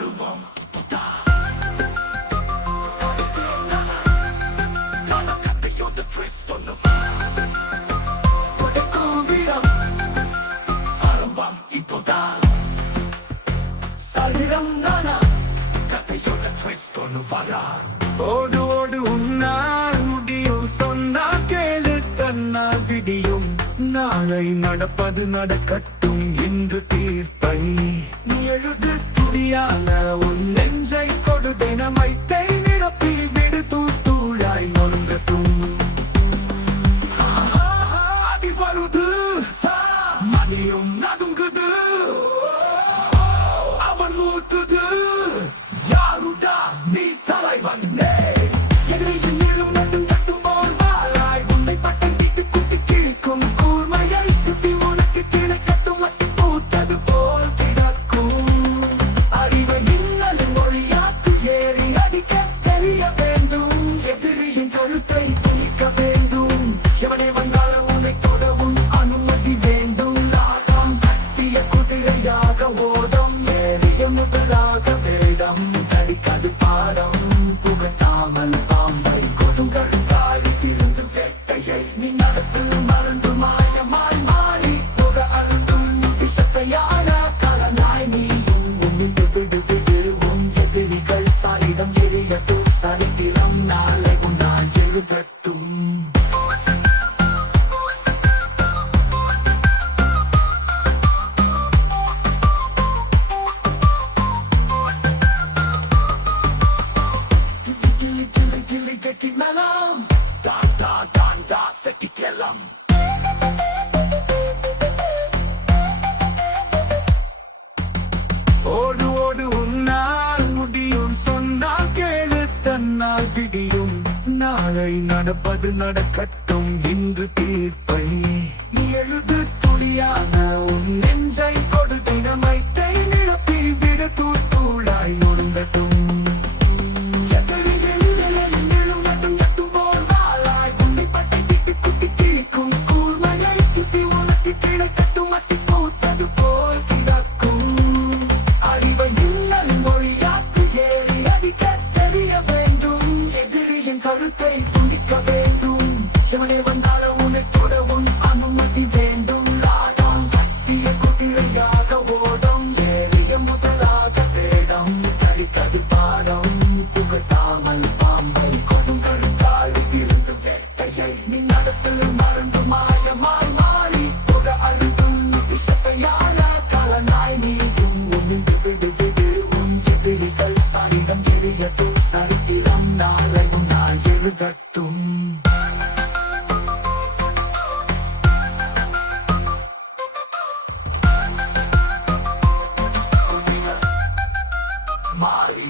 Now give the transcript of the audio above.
பருவம் கதையோட ட்விஸ்ட் ஒன்று உடைக்கும் வீரம் ஆரம்பம் இப்போதான் சரிரம் நானா கதையோட ட்விஸ்ட் ஒன்று வரா ஓடு ஓடு உன்னால் முடியும் சொன்னா கேளு தன்னால் விடியும் நாளை நடப்பது நடக்கட்டும் இன்று தீர்ப்பை நீ எழுது துடியான உன் நெஞ்சை கொடு தினமைத்தை நிரப்பி விடு தூளாய் நொறுங்கட்டும் அடி வருது மணியும் நடுங்குது அவன் மூத்துது யாருடா நீ தலைவன் எதிரியின் எழும் நடும் தட்டும் போல் வாழாய் உன்னை பட்டை தீட்டு குத்தி கிழிக்கும் கூர்மையை சுத்தி உனக்கு கிழக்கட்டும் அத்தி பூத்தது போல் கிடக்கும் அறிவை இன்னலின் மொழியாக்கு ஏறி அடிக்க தெரிய வேண்டும் எதிரியின் கருத்தை துணிக்க வேண்டும் எவனே வந்தாலும் உன்னை தொடவும் அனுமதி வேண்டும் நாகம் கட்டிய குதிரையாக ஓடம் ஏறிய முதலாக வேடம் தடிக்கது பாடம் புகட்டாமல் பாம்பை கொடுங்கள் காலி திருந்து வேட்டையை நீ நடத்து மறந்து மாயமாய் மாறி புக அழுந்தும் விஷத்தையான கலனாய் நீயும் உமிழ்ந்து விடு விடு உன் எதிரிகள் சாரிடம் எரியட்டும் சரித்திரம் நாளை உன்னால் எழுதட்டும் Gili geti melam da setikelam ஓடு ஓடு உன்னால் முடியும் சொன்னால் கேளு தன்னால் விடியும் நாளை நடப்பது நடக்கட்டும் இன்று தீர்ப்பை நீ எழுது துளியான உன் நெஞ்சை கொடு தினமைத்தை நிரப்பி விடு தூளாய் நொறுங்கட்டும் கருத்தை துணிக்க வேண்டும் எவனே வந்தாலும் உன்னை தொடவும் அனுமதி வேண்டும் லாடம் கட்டிய குதிரையாக ஓடம் ஏறிய முதலாக வேடம் தரிக்கது பாடம் புகட்டாமல் பாம்பை கொடுங்கள் காலி இருந்து வேட்டையை நீ நடத்து மறந்து மாயமாய் மாறி புக அழுதும் விஷத்தையான கலனாய் நீயும் உமிழ்ந்து விடு விடு உன் எதிரிகள் சரிடம் எரியட்டும் சரித்திரம் நாளை உன்னால் எழுதட்டும் மாறி